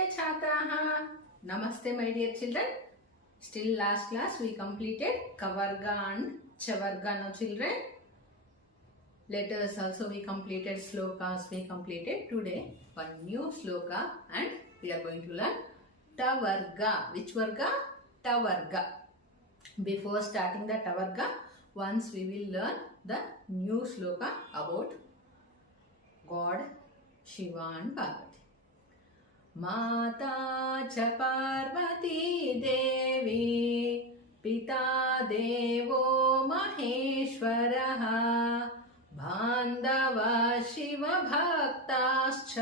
Namaste Chhatraha. Namaste my dear children. Still last class we completed Kavarga and Chavarga no children. Letters also we completed, slokas we completed. Today one new sloka and we are going to learn Tavarga. Which Varga? Tavarga. Before starting the Tavarga, once we will learn the new sloka about God, Shiva and Parvati. माता च पार्वती देवी पिता देवो महेश्वरः बान्धवा शिवभक्ताश्च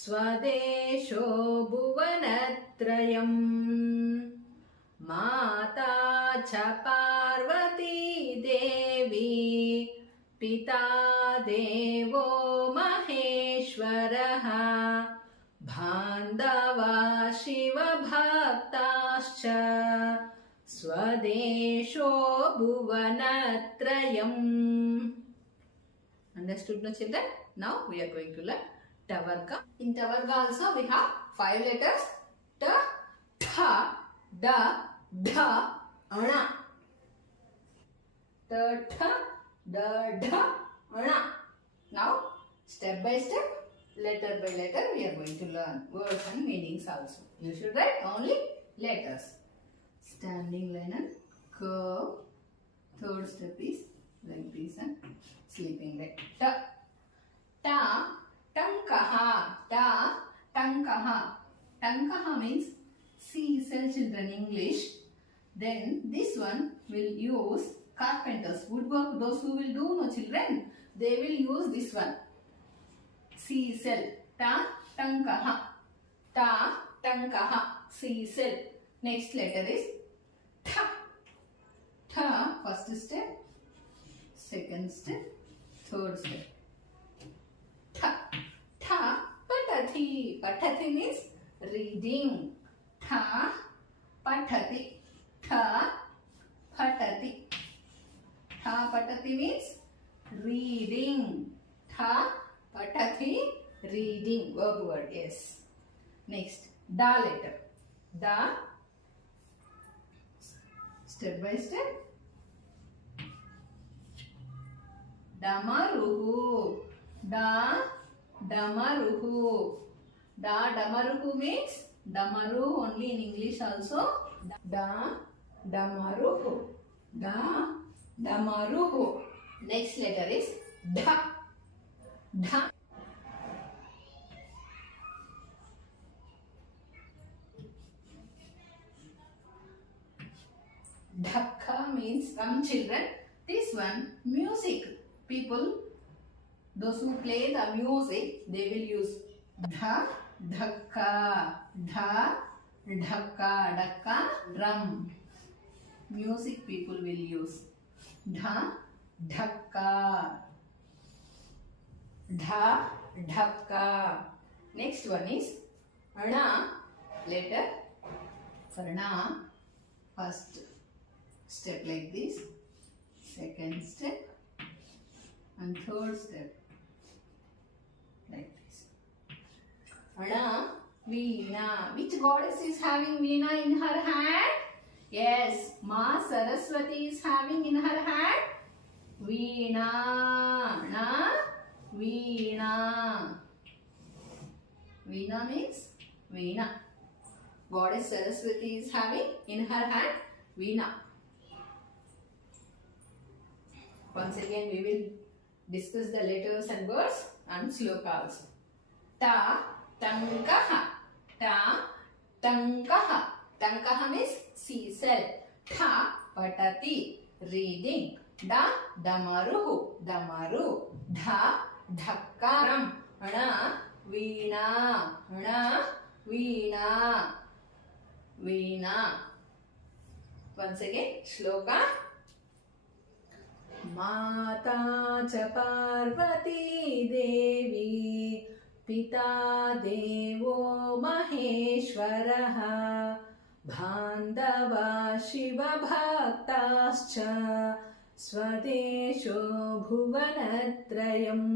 स्वदेशो भुवनत्रयम् माता च पार्वती देवी पिता देवो महेश्वरः बान्धवा शिवभक्ताश्च स्वदेशो भुवनत्रयम्. Understood no children? Now we are going to learn Tavarga. In Tavarga also we have 5 letters: Ta, Tha, Da, Dha, Ana. Ta, Tha, Da, Dha, Ana. Now step by step, letter by letter we are going to learn words and meanings also. You should write only letters. Standing line and curve. Third step is like this and sleeping line. Ta, ta, tankaha. Ta, tankaha. Tankaha means cell children English. Then this one will use carpenters, woodwork. Those who will do no children, they will use this one. Cell. Ta, tankaha. Ta, tankaha. Cell. Next letter is Tha. Tha, first step, second step, third step. Tha. Tha, patati. Patati means reading. Tha, patati. Tha, patati. Tha, patati means reading. Tha, patati, reading, verb word, yes. Next, Da letter. Da, step by step. Damaruhu. Da, damaruhu. Da, damaruhu means damaru only in English also. Da, damaruhu. Da, damaruhu. Next letter is Dha. Dha. Dhakka means, come children, this one music. People, those who play the music, they will use dha, dhakka, dha, dhakka, dhakka, drum. Music people will use dha, dhakka. Dha, dhakka. Next one is Ana letter. For Ana, first step like this, second step, and third step like this. Ana, Veena. Which goddess is having Veena in her hand? Yes, Ma Saraswati is having in her hand Veena. Na, Veena. Veena means Veena. Goddess Saraswati is having in her hand Veena. Once again we will discuss the letters and words and sloka also. Ta, tankaha. Ta, tankaha. Tankaha means cell. Tha, patati, reading. Da, damaruhu. Damaru. Dha, dhakkaram. Ana, Veena. Ana, Veena. Veena. Once again, shloka. माता च पार्वती देवी पिता देवो महेश्वरः बान्धवा शिवभक्ताश्च स्वदेशो भुवनत्रयम्.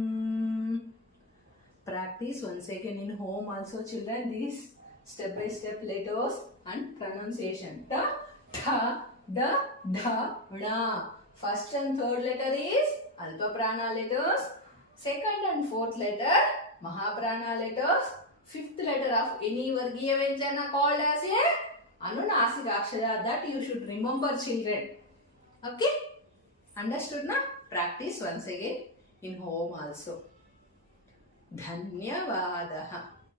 practice once again in home also, children, these step by step letters and pronunciation. Ta, tha, da, dha, na. First and third letter is Alpa Prana letters. Second and fourth letter Mahaprana letters. Fifth letter of any Vargiya Vyanjana called as a Anunasik Akshara. That you should remember, children. Okay? Understood na? Practice once again in home also. Dhanyavadaha.